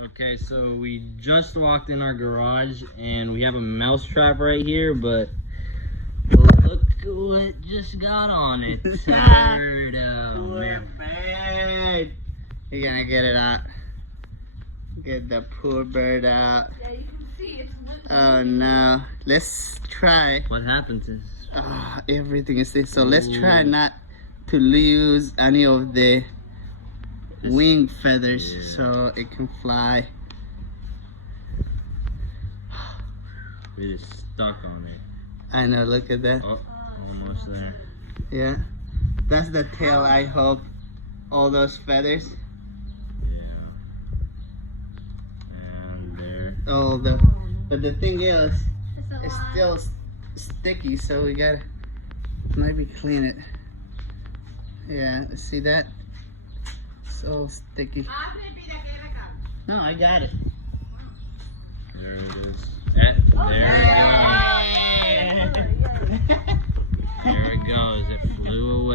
Okay, so we just walked in our garage and we have a mouse trap right here, but look what just got on it. Poor bird. You're gonna get it out. Get the poor bird out. Yeah, you can see it's Oh no. Let's try. What happened to Everything is this. So let's try not to lose any of the wing feathers, Yeah. so it can fly. We just stuck on it. I know, look at that. Oh, almost there. Yeah. That's the tail, I hope. All those feathers. Yeah. And there. But the thing is, it's still sticky, so we gotta maybe clean it. Yeah, see that? So sticky. No, I got it. There it is. There it goes. There it goes. It flew away.